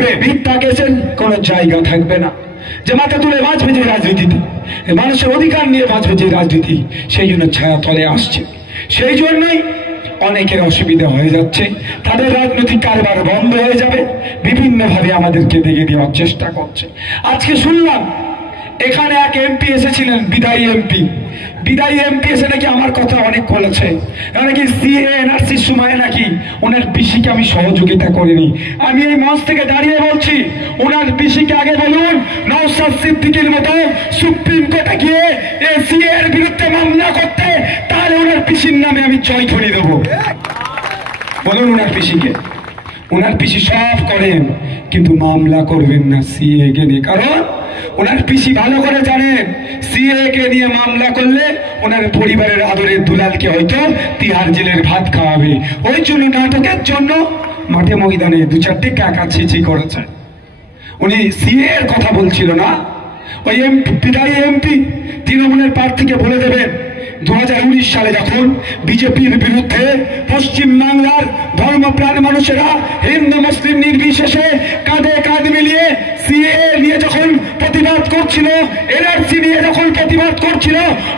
দেবে, মিথ্যা কেসের কোনো জায়গা থাকবে না। যে মাথা তুলে বাঁচবে যে রাজনীতিতে, মানুষের অধিকার নিয়ে বাঁচবে যে রাজনীতি, সেই জন্য ছায়া তলে আসছে। সেই জন্যই অনেকের অসুবিধা হয়ে যাচ্ছে, তাদের রাজনৈতিক কারবার বন্ধ হয়ে যাবে, বিভিন্নভাবে আমাদেরকে দেখে দেওয়ার চেষ্টা করছে। আজকে শুনলাম এখানে এক এমপি এসেছিলেন, বিদায়ী এমপি এসে নাকি আমার কথা অনেক বলেছে, নাকি সিএ এনআরসির সময় নাকি ওনার পিসিকে আমি সহযোগিতা করিনি। আমি এই মঞ্চ থেকে দাঁড়িয়ে বলছি, ওনার পিসিকে আগে বলুন নওশাদ সিদ্দিকীর মতো সুপ্রিম কোর্টে গিয়ে সিএ এর বিরুদ্ধে মামলা করতে, তাহলে ওনার পিসির নামে আমি জয়ধ্বনি দেবো। বলুন ওনার পিসিকে। ওনার পিসি সব করেন কিন্তু মামলা করবেন না সিএ কে নিয়ে, কারণ ওনার পিসি ভালো করে জানেন সিএ কে নিয়ে মামলা করলে ওনার পরিবারের আদরের দুলালকে হয়তো তিহার জেলের ভাত খাওয়াবে। ওই জন্য নাটকের জন্য মাঠে ময়দানে দু চারটে কাকা ছিচি করেছে। উনি সিএ এর কথা বলছিল না, ওই বিদায়ী এমপি তৃণমূলের প্রার্থীকে বলে দেবেন 2019 সালে যখন বিজেপির বিরুদ্ধে পশ্চিম বাংলার ধর্মপ্রাণ মানুষেরা হিন্দু মুসলিম নির্বিশেষে কাঁধে কাঁধ মিলিয়ে সিএ নিয়ে যখন প্রতিবাদ করছিল, এনআরসি নিয়ে যখন প্রতিবাদ করছিল,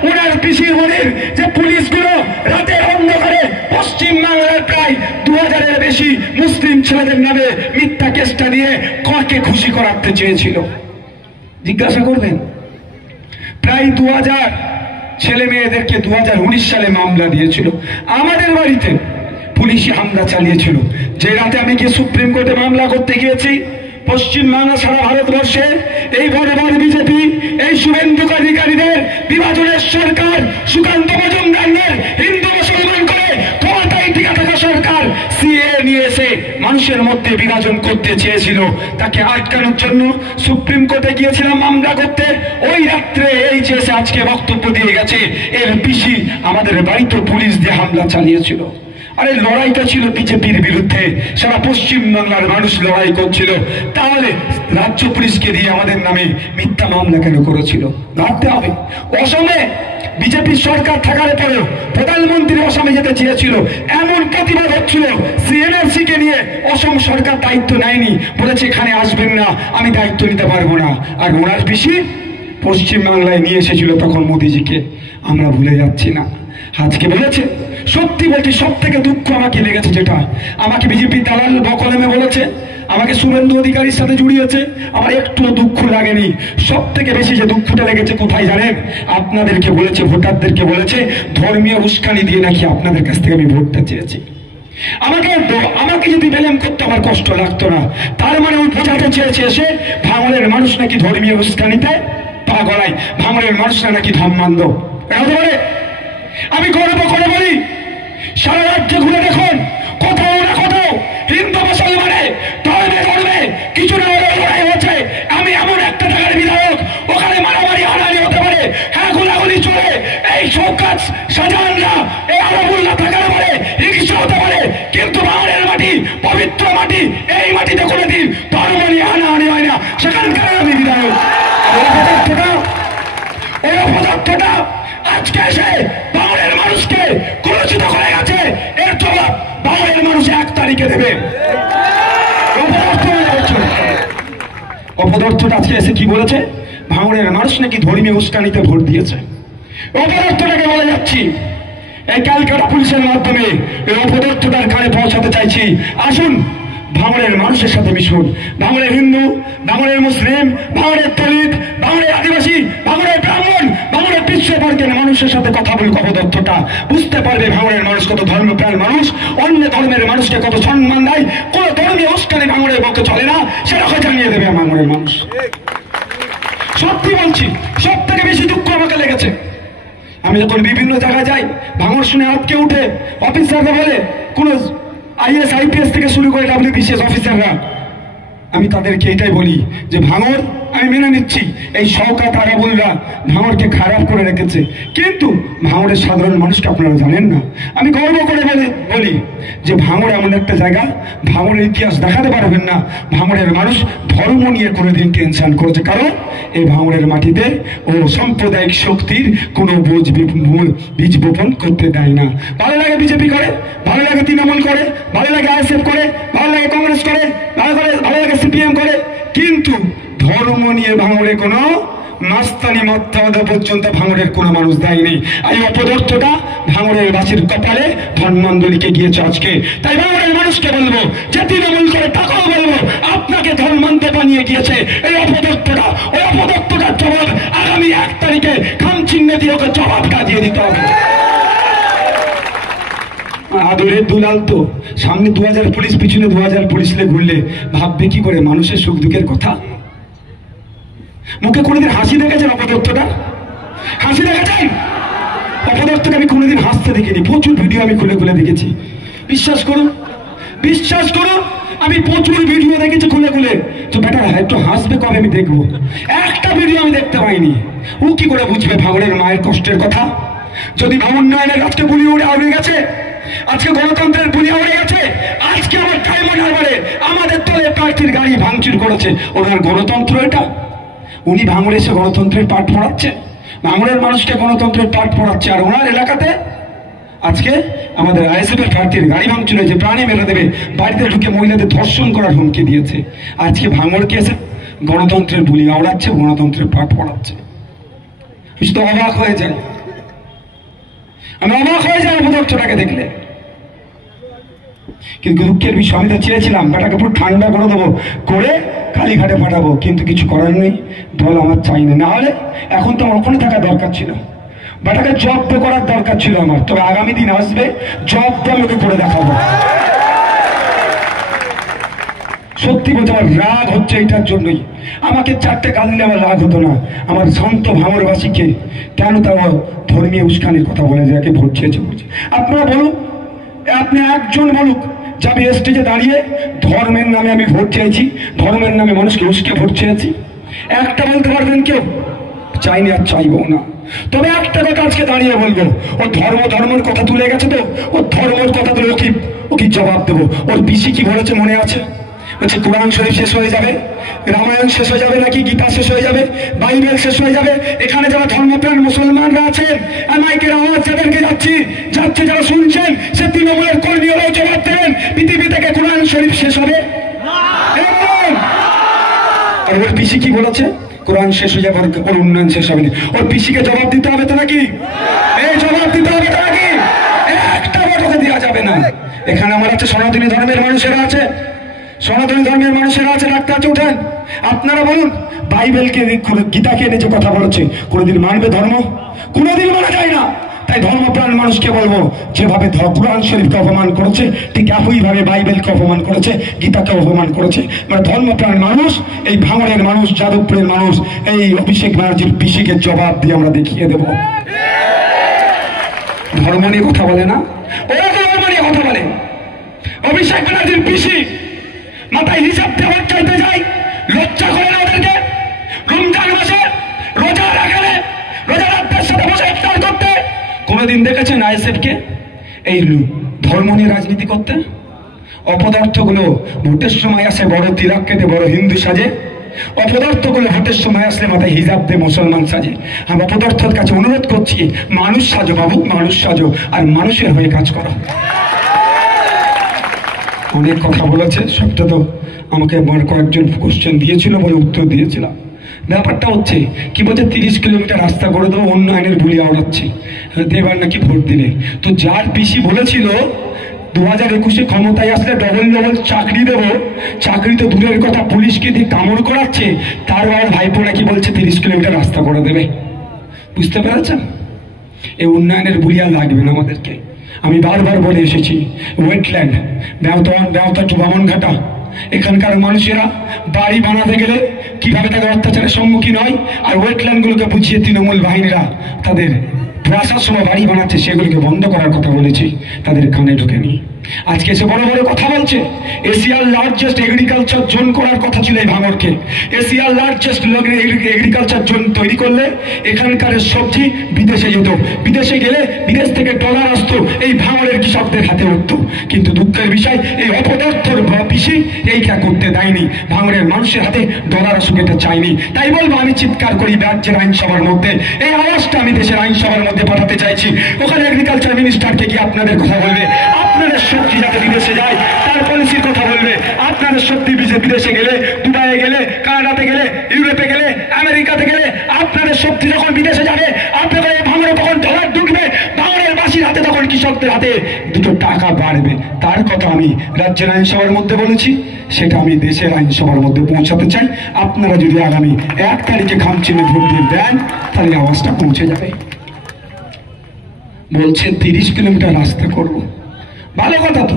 ওনার পিসির মনির যে পুলিশগুলো রাতের অন্ধকারে পশ্চিম বাংলার প্রায় 2000-এর বেশি মুসলিম ছেলেদের নামে মিথ্যা কেসটা দিয়ে কাকে খুশি করাতে চেয়েছিল জিজ্ঞাসা করবেন। প্রায় 2000 ছেলে মেয়েদেরকে 2019 সালে মামলা দিয়েছিল। আমাদের বাড়িতে পুলিশি হামলা চালিয়েছিল, যে রাতে আমি গিয়ে সুপ্রিম কোর্টে মামলা করতে গিয়েছি। পশ্চিম বাংলা সারা ভারতবর্ষে এই বড় বিজেপি, এই শুভেন্দু অধিকারীদের বিভাজনের সরকার, সুকান্ত মজুমদারদের হিন্দু মুসলমান করে ক্ষমতায় টিকে থাকা সরকার সিএ নিয়ে এসে মানুষের মধ্যে বিভাজন করতে চেয়েছিল। তাকে আটকানোর জন্য সুপ্রিম কোর্টে গিয়েছিলাম মামলা করতে। ওই রাত্রে এই যে আজকে বক্তব্য দিয়ে গেছে, এর পিসি আমাদের বাড়িতে পুলিশ দিয়ে হামলা চালিয়েছিল। আরে লড়াইটা ছিল বিজেপির বিরুদ্ধে, সারা পশ্চিম বাংলার মানুষ লড়াই করছিল, তাহলে রাজ্য পুলিশকে দিয়ে আমাদের নামে মিথ্যা মামলা কেন করেছিল? ভাবতে হবে। অসমে বিজেপির সরকার থাকার পরেও প্রধানমন্ত্রী অসমে যেতে চেয়েছিল, এমন প্রতিবাদ হচ্ছিল সিএনআরসি কে নিয়ে। অসম সরকার দায়িত্ব নেয়নি, বলেছে এখানে আসবেন না, আমি দায়িত্ব নিতে পারবো না। আর ওনার পিসি পশ্চিম বাংলায় নিয়ে এসেছিল তখন মোদিজিকে, আমরা ভুলে যাচ্ছি না। আজকে বলেছে, সত্যি বলছি সব থেকে দুঃখ আমাকে লেগেছে, যেটা আমাকে বিজেপি দালাল বকলমে বলেছে, আমাকে শুভেন্দু অধিকারীর সাথে জুড়িয়েছে, আমার একটু দুঃখ লাগেনি। সব থেকে বেশি যে দুঃখটা লেগেছে কোথায় জানেন? আপনাদেরকে বলেছে, ভোটারদেরকে বলেছে ধর্মীয় উস্কানি দিয়ে নাকি আপনাদের কাছ থেকে আমি ভোটটা চেয়েছি। আমাকে যদি বেলেম করতে আমার কষ্ট লাগতো না। তার মানে ওই বোঝাতে চেয়েছে এসে ভাঙড়ের মানুষ নাকি ধর্মীয় উস্কানিতে পা গলায়, ভাঙড়ের মানুষরা নাকি ধর্মান্ধ। হতে পারে? আমি গর্ব করে বলি, সারা রাজ্যে ঘুরে দেখুন, কোথাও না কোথাও হিন্দু মুসলমানে ধর্মে কিছু না হলেও লড়াই হচ্ছে। আমি এমন একটা জায়গার বিধায়ক, ওখানে মারামারি হানাহানি হতে পারে, হ্যাঁ গোলাগুলি চলে, এই শওকত শাহজাহানরা, এই আলমুল্লাহ থাকার পরে হিংসা হতে পারে, কিন্তু ভাঙড়ের মাটি পবিত্র মাটি, এই মাটিতে কোনোদিন ধর্ম নিয়ে হানাহানি হয় না। সেখানকার আমি বিধায়ক। ওই অপদার্থটা আজকে এসে ভাঙড়ের মানুষকে কলুষিত করে গেছে, এর জবাব ভাঙড়ের মানুষ 1 তারিখে দেবে। অপদার্থটা আজকে এসে কি বলেছে? ভাঙড়ের মানুষ নাকি ধর্মীয় উস্কানিতে ভোট দিয়েছে। অপদার্থটাকে বলে যাচ্ছি, এই ক্যালকাটা পুলিশের মাধ্যমে এই অপদার্থটার কানে পৌঁছাতে চাইছি। আসুন ভাঙড়ের মানুষের সাথে মিশুন। ভাঙড়ের হিন্দু, ভাঙড়ের মুসলিম, ভাঙড়ের দলিত, ভাঙড়ের আদিবাসী, ভাঙড়ের ব্রাহ্মণ, ভাঙড়ের বিশ্ববর্গের মানুষের সাথে কথা বলুক। অপদার্থটা বুঝতে পারবে ভাঙড়ের মানুষ কত ধর্মপ্রাণ মানুষ, অন্য ধর্মের মানুষকে কত সম্মান দেয়, কোন ধর্মীয় অনুষ্ঠানে ভাঙড়ের পক্ষে চলে না, সেটাকে জানিয়ে দেবে ভাঙড়ের মানুষ। সত্যি বলছি, সব থেকে বেশি দুঃখ আমাকে লেগেছে। আমি যখন বিভিন্ন জায়গায় যাই, ভাঙড় শুনে আটকে উঠে অফিসাররা বলে, কোন আইএস আইপিএস থেকে শুরু করে WBCS অফিসাররা, আমি তাদেরকে এটাই বলি যে ভাঙড় আমি মেনে নিচ্ছি এই শওকত আরাবুলরা ভাঙড়কে খারাপ করে রেখেছে, কিন্তু ভাঙড়ের সাধারণ মানুষকে আপনারা জানেন না। আমি গর্ব করে বলি যে ভাঙড় এমন একটা জায়গা, ভাঙড়ের ইতিহাস দেখাতে পারবেন না ভাঙড়ের মানুষ ধর্ম নিয়ে কোনোদিন টেনশন করেছে, কারণ এই ভাঙড়ের মাটিতে ও সাম্প্রদায়িক শক্তির কোনো বীজ বপন করতে দেয় না। ভালো লাগে বিজেপি করে, ভালো লাগে তৃণমূল করে, ভালো লাগে আইএসএফ করে, ভালো লাগে কংগ্রেস করে, ভালো লাগে সিপিএম করে, কিন্তু ধর্ম নিয়ে ভাঙড়ে কোনো মাস্তানি মত্তাওয়াদা পর্যন্ত ভাঙড়ের কোনো মানুষ দেয়নি। এই অপদার্থটা ভাঙড়ের বাসীর কপালে ধর্মান্দোলিকে গিয়েছে আজকে। তাই ভাঙড়ের মানুষকে বলবো যে তৃণমূল করে তাকেও বলবো আপনাকে ধর্মান্ধ বানিয়ে গিয়েছে এই অপদার্থটা। ওই অপদার্থটার জবাব আগামী 1 তারিখে খামচিহ্নে দিয়ে ওকে জবাবটা দিয়ে দিতে হবে। আদরের দুলাল তো সামনে 2000 পুলিশ, পিছনে 2000 পুলিশ ঘুরলে ভাববে কি করে মানুষের সুখ দুঃখের কথা? মুখে কোনোদিন হাসি দেখেছেন অপদার্থটা? হাসি দেখেছেন অপদার্থকে? আমি কোনোদিন হাসতে দেখিনি, প্রচুর ভিডিও আমি খুলে খুলে দেখেছি। বিশ্বাস করুন, বিশ্বাস করুন, আমি প্রচুর ভিডিও দেখেছি খুলে খুলে। তো বেটা একটু হাসবে কবে আমি দেখবো? একটা ভিডিও আমি দেখতে পাইনি। ও কি করে বুঝবে ভাঙড়ের মায়ের কষ্টের কথা? যদি উন্নয়নের আজকে বুলি উড়ে আড়ে গেছে, আজকে গণতন্ত্রের বুলি উড়ে গেছে, আজকে আমার ডায়মন্ড হারবারে আমাদের দলের প্রার্থীর গাড়ি ভাঙচুর করেছে, ওনার গণতন্ত্র এটা? উনি ভাঙড়ে এসে গণতন্ত্রের পাঠ পড়াচ্ছে, ভাঙড়ের মানুষকে গণতন্ত্রের পাঠ পড়াচ্ছে, আর ওনার এলাকাতে আজকে আমাদের আইএসএফের প্রার্থীর গাড়ি ভাঙচুর হয়েছে, প্রাণী মেরে দেবে, বাড়িতে ঢুকে মহিলাদের ধর্ষণ করার হুমকি দিয়েছে। আজকে ভাঙড়কে এসে গণতন্ত্রের বুলি আওড়াচ্ছে, গণতন্ত্রের পাঠ পড়াচ্ছে। শুধু অবাক হয়ে যায়, আমি অবাক হয়ে যাই অপদার্থটাকে দেখলে। কিন্তু দুঃখের বিষয়, আমি তো চেয়েছিলাম বেটাকে পুরো ঠান্ডা করে দেবো, করে কালীঘাটে পাঠাবো, কিন্তু কিছু করার নেই, দল আমার চাই না। হলে এখন তো আমার ওখানে থাকা দরকার ছিল, বেটাকে জব্দ করার দরকার ছিল আমার। তবে আগামী দিন আসবে, জব্দ আমি ওকে করে দেখাবো। সত্যি বলতে আমার রাগ হচ্ছে এইটার জন্যই। আমাকে 4টে গাল দিলে আমার রাগ হতো না। আমার শান্ত ভাঙড়বাসীকে কেন তারা ধর্মীয় উস্কানির কথা বলে যাকে ভোট চেয়েছে? আপনারা বলুন, আপনি একজন বলুক যে আমি স্টেজে দাঁড়িয়ে ধর্মের নামে আমি ভোট চেয়েছি, ধর্মের নামে মানুষকে উস্কে ভোট চেয়েছি? একটা বলতে পারবেন কেউ? চাইনি আর চাইবো না। তবে একটা কথা আজকে দাঁড়িয়ে বলবো, ও ধর্মের কথা তুলে গেছে তো, ও ধর্মের কথা তুলে ও কি জবাব দেবো? ওর পিসি কি বলেছে মনে আছে? বলছে কোরআন শরীফ শেষ হয়ে যাবে, রামায়ণ শেষ হয়ে যাবে, নাকি গীতা শেষ হয়ে যাবে, বাইবেল শেষ হয়ে যাবে। এখানে যারা ধর্মপ্রাণ মুসলমানরা আছেন, মাইকের আওয়াজ যাদেরকে যাচ্ছে যারা শুনছেন, সে তৃণমূলের কর্মীরাও জবাব দেবেন, পৃথিবী থেকে কোরআন শরীফ শেষ হবে? আর ওর পিসি কি বলেছে? কোরআন শেষ হয়ে যাবে, ওর উন্নয়ন শেষ হবে না। ওর পিসিকে জবাব দিতে হবে তো নাকি? এই জবাব দিতে হবে তো নাকি? একটা ভোটকে দেওয়া যাবে না। এখানে আমার আছে সনাতনী ধর্মের মানুষেরা আছে, সনাতনী ধর্মের মানুষেরা আছে, ডাক্তার আছে, উঠেন আপনারা বলুন, বাইবেলকে গীতাকে এনে যে কথা বলেছে কোনোদিন মানবে ধর্ম? কোনোদিন মানা যায় না। তাই ধর্মপ্রাণ মানুষকে বলবো, যেভাবে কোরআন শরীফকে অপমান করেছে ঠিক একইভাবে বাইবেলকে অপমান করেছে, গীতাকে অপমান করেছে। মানে ধর্মপ্রাণ মানুষ, এই ভাঙড়ের মানুষ, যাদবপুরের মানুষ, এই অভিষেক ব্যানার্জির পিসিকে জবাব দিয়ে আমরা দেখিয়ে দেব। ধর্ম নিয়ে কথা বলে না, ওরা ধর্ম নিয়ে কথা বলে। অভিষেক ব্যানার্জির পিসি মাথায় হিসাব দেওয়ার চাইতে যায়, লজ্জা করে না ওদেরকে? রমজান মাসে রোজা রাখলে, রোজা রাখতে সাথে বসে ইফতার করতে কোনোদিন দেখেছেন আইএসএফকে এই ধর্ম নিয়ে রাজনীতি করতে? অপদার্থগুলো ভোটের সময় আসে বড় তিলক কেটে বড় হিন্দু সাজে, অপদার্থগুলো ভোটের সময় আসলে মাথায় হিজাব দিয়ে মুসলমান সাজে। আমি অপদার্থের কাছে অনুরোধ করছি, মানুষ সাজো বাবু, মানুষ সাজো, আর মানুষের হয়ে কাজ করো। অনেক কথা বলেছে, সবটা তো আমাকে কয়েকজন কোশ্চেন দিয়েছিল বলে উত্তর দিয়েছিলাম। ব্যাপারটা হচ্ছে কি বলছে, 30 কিলোমিটার রাস্তা করে দেবো, উন্নয়নের বুলি আওড়াচ্ছি, এবার নাকি ভোট দিলে। তো যার পিসি বলেছিল 2021-এ ক্ষমতায় আসলে ডবল চাকরি দেবো, চাকরি তো দূরের কথা, পুলিশকে দিয়ে কামড় করাচ্ছে, তার ভাইপো নাকি বলছে 30 কিলোমিটার রাস্তা করে দেবে। বুঝতে পেরেছেন? এই উন্নয়নের বুলি আর লাগবে না আমাদেরকে। আমি বারবার বলে এসেছি, ওয়েটল্যান্ড ব্যবতা টু বামনঘাটা, এখানকার মানুষেরা বাড়ি বানাতে গেলে কিভাবে তাদের অত্যাচারের সম্মুখীন হয়, আর ওয়েটল্যান্ডগুলোকে বুঝিয়ে তৃণমূল বাহিনীরা তাদের প্রশাসন বাড়ি বানাচ্ছে, সেগুলোকে বন্ধ করার কথা বলেছি, তাদের কানে ঢোকেনি। আজকে এসে বড় বড় কথা বলছে। এশিয়ার লার্জেস্ট এগ্রিকালচার জোন করার কথা ছিল এই ভাঙড়কে। এশিয়ার লার্জেস্ট এগ্রিকালচার জোন তৈরি করলে এখানকার সবজি বিদেশে যেত, বিদেশে গেলে বিদেশ থেকে ডলার আসতো, এই ভাঙড়ের কৃষকদের হাতে উঠতো। কিন্তু দুঃখের বিষয় এই অপদার্থর পিসি এইটা করতে দেয়নি, ভাঙড়ের মানুষের হাতে ডলার আসুক এটা চাইনি। তাই বলবো, আমি চিৎকার করি রাজ্যের আইনসভার মধ্যে, এই আওয়াজটা আমি দেশের আইনসভার মধ্যে পাঠাতে চাইছি। ওখানে এগ্রিকালচার মিনিস্টারকে কি আপনাদের কথা বলবে, আপনাদের সবজি যাতে বিদেশে যায় তার পলিসির কথা বলবে। আপনাদের সবজি বিদেশে গেলে, দুবাইয়ে গেলে, কানাডাতে গেলে, ইউরোপে গেলে, আমেরিকাতে গেলে, আপনাদের সবজি যখন বিদেশে যাবে আপনাদের ভাঙড়ে তখন ডলার ঢুকবে, ভাঙড়ের বাসীর হাতে তখন কৃষকদের হাতে দুটো টাকা বাড়বে। তার কথা আমি রাজ্যের আইনসভার মধ্যে বলেছি, সেটা আমি দেশের আইনসভার মধ্যে পৌঁছাতে চাই। আপনারা যদি আগামী 1 তারিখে খামচিহ্নে ভোট দিয়ে দেন তাহলে আওয়াজটা পৌঁছে যাবে। বলছে 30 কিলোমিটার রাস্তা করব, ভালো কথা তো,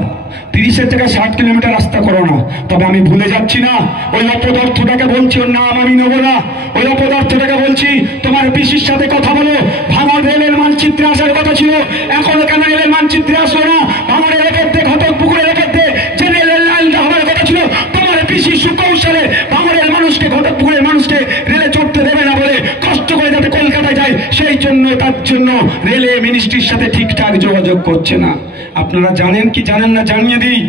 30-এর জায়গায় 60 কিলোমিটার রাস্তা করো না। তবে আমি ভুলে যাচ্ছি না, ওই অপদার্থটাকে বলছি, ওর নাম আমি নেবো না, ওই অপদার্থটাকে বলছি তোমার পিসির সাথে কথা বলো। ভাঙড় রেলের মানচিত্রে আসার কথা ছিল, এখনো কেন রেলের মানচিত্রে আসলো না? ভাঙড়ের রেখে ঘটকপুকুরের রেখে যে রেলের লাইনটা হওয়ার কথা ছিল, তোমার পিসি সুকৌশলে ভাঙড়ের মানুষকে, ঘটকপুকুরের মানুষকে রেলে চড়তে দেবে না বলে কষ্ট করে যাতে কলকাতায় যায়, সেই জন্য তার জন্য রেলে মিনিস্ট্রির সাথে ঠিকঠাক যোগাযোগ করছে না। আপনারা জানেন কি জানেন না জানিয়ে দিই,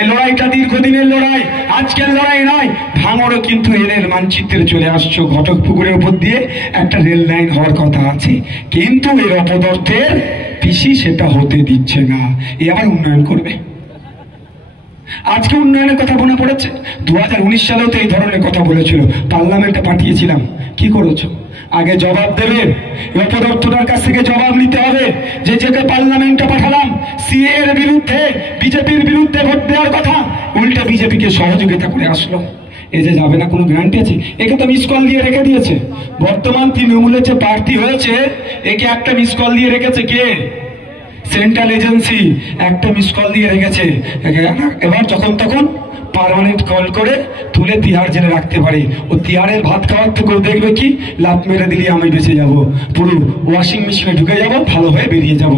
এই লড়াইটা দীর্ঘদিনের লড়াই, আজকের লড়াই নয়। ভাঙড়ও কিন্তু রেলের মানচিত্রে চলে আসছে, ঘটকপুকুরের উপর দিয়ে একটা রেল লাইন হওয়ার কথা আছে, কিন্তু এর অপদার্থের পিসি সেটা হতে দিচ্ছে না। এ আবার উন্নয়ন করবে। আজকে উন্নয়নের কথা মনে পড়েছে, 2019 সালেও তো এই ধরনের কথা বলেছিল, পার্লামেন্টে পাঠিয়েছিলাম। কি করেছো? আগে জবাব দেবে, অপদার্থটার কাছ থেকে জবাব নিতে হবে যে যেকে পার্লামেন্টে পাঠালাম সিএ এর বিরুদ্ধে, বিজেপির বিরুদ্ধে ভোট দেওয়ার কথা, উল্টা বিজেপিকে সহযোগিতা করে আসলো। এই যে যাবে না, কোনো গ্যারান্টি আছে? একে তো মিস কল দিয়ে রেখে দিয়েছে। বর্তমান তৃণমূলের যে প্রার্থী হয়েছে একে একটা মিস কল দিয়ে রেখেছে কে? সেন্ট্রাল এজেন্সি একটা মিস কল দিয়ে রেখেছে। এবার যখন তখন পার্মানেন্ট কল করে তুলে তিহার জেলে রাখতে পারে। ও তিহারের ভাত খাওয়ার থেকেও দেখবে কি লাত মেরে দিলে আমি বেঁচে যাব, পুরো ওয়াশিং মেশিনে ঢুকে যাব, ভালো হয়ে বেরিয়ে যাব।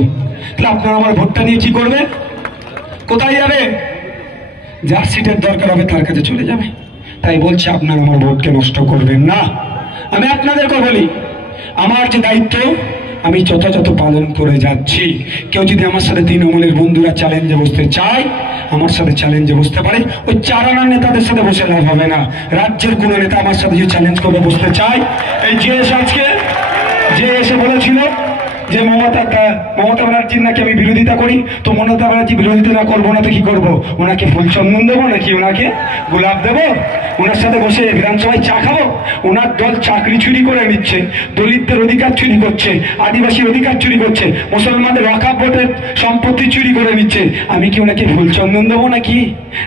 তাহলে আপনারা আমার ভোটটা নিয়ে কি করবে? কোথায় যাবে? যার সিটের দরকার হবে তার কাছে চলে যাবে। তাই বলছি, আপনারা আমার ভোটকে নষ্ট করবেন না। আমি আপনাদেরকে বলি, আমার যে দায়িত্ব আমি যথাযথ পালন করে যাচ্ছি। কেউ যদি আমার সাথে তৃণমূলের বন্ধুরা চ্যালেঞ্জে বসতে চায়, আমার সাথে চ্যালেঞ্জে বসতে পারে। ওই 4 আনার নেতাদের সাথে বসে লাভ হবে না। রাজ্যের কোন নেতা আমার সাথে যে চ্যালেঞ্জ করে বসতে চায়, এই যে আজকে যে এসে বলেছিল যে মমতা ব্যানার্জির নাকি আমি বিরোধিতা করি, তো মমতা ব্যানার্জি বিরোধিতা না করবো না তো কি করবো? ওনাকে ফুল চন্দন দেবো নাকি ওনাকে গোলাপ দেবো? ওনার সাথে বসে বিধানসভায় চা খাবো? ওনার দল চাকরি চুরি করে নিচ্ছে, দলিতদের অধিকার চুরি করছে, আদিবাসীর অধিকার চুরি করছে, মুসলমানদের ওয়াকফ বোর্ডের সম্পত্তি চুরি করে নিচ্ছে। আমি কি ওনাকে ফুল চন্দন দেবো নাকি,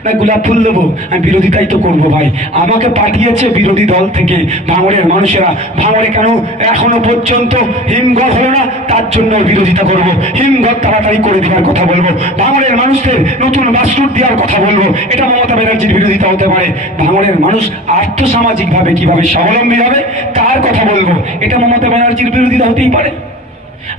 না গোলাপ ফুল দেবো? আমি বিরোধিতাই তো করবো ভাই। আমাকে পাঠিয়েছে বিরোধী দল থেকে ভাঙড়ের মানুষেরা। ভাঙড়ে কেন এখনো পর্যন্ত হিমঘর হলো না, তার জন্য বিরোধিতা করবো। হিমঘর তাড়াতাড়ি করে দেওয়ার কথা বলবো, ভাঙড়ের মানুষদের নতুন বাসরুট দেওয়ার কথা বলবো। এটা মমতা ব্যানার্জির বিরোধিতা হতে পারে। ভাঙড়ের মানুষ আর্থসামাজিক ভাবে কিভাবে স্বাবলম্বী হবে তার কথা বলবো, এটা মমতা ব্যানার্জির বিরোধিতা হতেই পারে।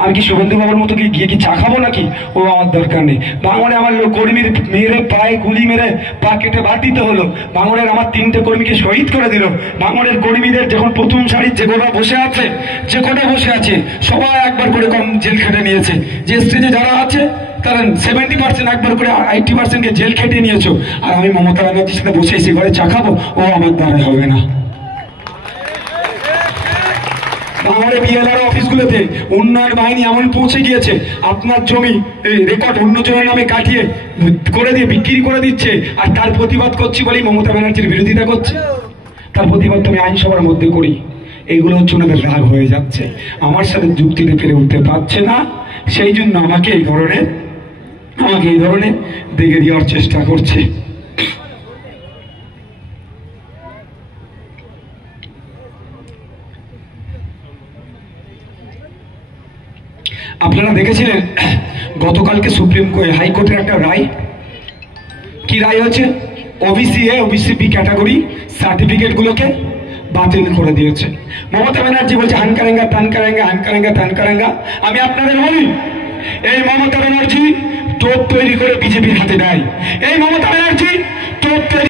আমি কি শুভেন্দু বাবুর মতো গিয়ে কি চা খাবো নাকি? ও আমার দরকার নেই। ভাঙড়ে আমার কর্মীর মেরে পায়ে গুলি মেরে পা কেটে বাদ দিতে হলো। ভাঙড়ের আমার 3টে কর্মীকে শহীদ করে দিল। ভাঙড়ের কর্মীদের যখন প্রথম সারির যে কটা বসে আছে সবাই একবার করে কম জেল খেটে নিয়েছে। যে স্টেজে যারা আছে তারা 70% একবার করে 80%কে জেল খেটে নিয়েছো। আর আমি মমতা ব্যানার্জির সাথে বসে এসে ঘরে চা খাবো? ও আমার দ্বারা হবে না। ভাঙড়ে বিএলআর অফিসগুলোতে উন্নয়ন বাহিনী এমন পৌঁছে গিয়েছে, আপনার জমি রেকর্ড অন্য জনের নামে কাটিয়ে করে দিয়ে বিক্রি করে দিচ্ছে। আর তার প্রতিবাদ করছি বলেই মমতা ব্যানার্জির বিরোধিতা করছে। তার প্রতিবাদ তুমি আইনসভার মধ্যে করি, এইগুলোর জন্য রাগ হয়ে যাচ্ছে, আমার সাথে যুক্তিতে পেরে উঠতে পারছে না। সেই জন্য আমাকে এই ধরনের দেখে দেওয়ার চেষ্টা করছে। আপনারা দেখেছিলেন গতকালকে হাইকোর্টের একটা রায়। কি রায় হচ্ছে? OBC A, OBC B category certificate গুলোকে বাতিল করে দিয়েছে। মমতা ব্যানার্জি বলছে হান করেঙ্গা তান করেঙ্গা, হান করেঙ্গা তান করেঙ্গা। আমি আপনাদের বলি, এই মমতা ব্যানার্জি টোপ তৈরি করে বিজেপির হাতে দেয়। এই মমতা ব্যানার্জি টোপ তৈরি